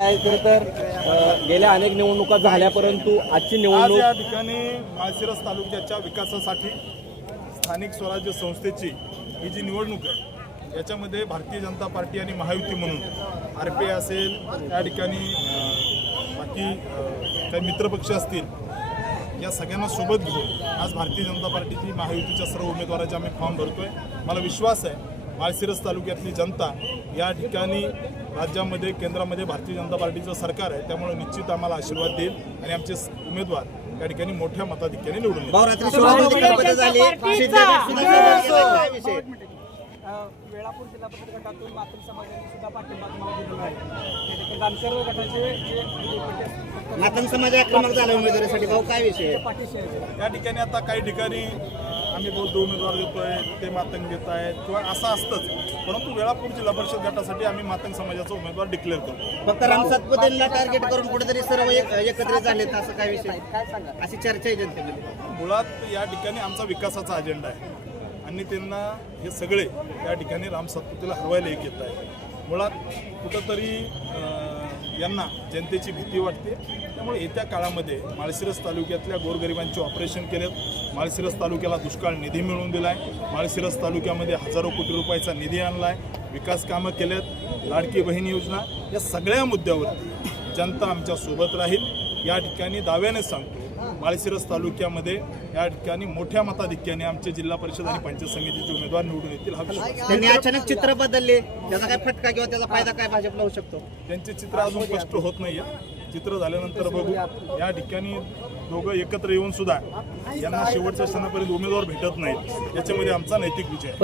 तर गेल्या अनेक निवडणुका झाल्या, परंतु आजची निवडणूक या ठिकाणी माळशिरस तालुक्याच्या विकासासाठी स्थानिक स्वराज्य संस्थेची ही जी निवडणूक आहे याच्यामध्ये भारतीय जनता पार्टी आणि महायुती म्हणून RP असेल, त्या ठिकाणी बाकी काही मित्रपक्ष असतील, या सगळ्यांना सोबत घेऊन आज भारतीय जनता पार्टीची महायुतीच्या सर्व उमेदवाराचे आम्ही फॉर्म भरतोय। मला विश्वास आहे माळशिरस तालुक्यातली जनता या ठिकाणी राज्यामध्ये केंद्रामध्ये भारतीय जनता पार्टीचं सरकार आहे, त्यामुळे निश्चित आम्हाला आशीर्वाद देईल आणि आमचे उमेदवार या ठिकाणी मोठ्या मताधिक्याने निवडून येतील। वेळापूर जिल्हा परिषद गटातून मातंग समाजाने सुद्धा पाठिंबा दिलेला आहे। जानकर गटाचे मातंग समाज आक्रमक झाला उमेदवारीसाठी भाऊ काय विषय पाठीशी आहे। या ठिकाणी आता काही ठिकाणी आम्ही बौद्ध उमेदवार देतोय, ते मातंग देत आहेत किंवा असं असतंच, परंतु वेळापूर जिल्हा परिषद गटासाठी आम्ही मातंग समाजाचा उमेदवार डिक्लेअर करतो। फक्त राम सातपुतेंना टार्गेट करून कुठेतरी सर्व एकत्रित झालेत असं काय विषय काय सांगा अशी चर्चा आहे जनतेमध्ये। मुळात या ठिकाणी आमचा विकासाचा अजेंडा आहे आणि त्यांना हे सगळे या ठिकाणी राम सातपुतेला हरवायला एक येत आहे। मुळात कुठंतरी यांना जनतेची भीती वाटते, त्यामुळे येत्या काळामध्ये माळशिरस तालुक्यातल्या गोरगरिबांचे ऑपरेशन केलेत, माळशिरस तालुक्याला दुष्काळ निधी मिळवून दिला आहे, माळशिरस तालुक्यामध्ये हजारो कोटी रुपयाचा निधी आणला आहे, विकास कामं केलेत, लाडकी बहीण योजना, या सगळ्या मुद्द्यावरती जनता आमच्या सोबत राहील। या ठिकाणी दाव्याने सांगतो माळशिरस तालुक्यामध्ये या ठिकाणी मोठ्या मताधिक्याने आमचे जिल्हा परिषद आणि पंचायत समितीचे उमेदवार निवडून येतील हा विश्वास। त्यांनी अचानक चित्र बदलले, त्याचा काय फटका किंवा त्याचा फायदा काय भाजपला होऊ शकतो? त्यांचे चित्र अजून स्पष्ट होत नाहीये, चित्र झाल्यानंतर बघू। या ठिकाणी दोघं एकत्र येऊन सुद्धा यांना शेवटच्या क्षणापर्यंत उमेदवार भेटत नाहीत, याच्यामध्ये आमचा नैतिक विजय आहे।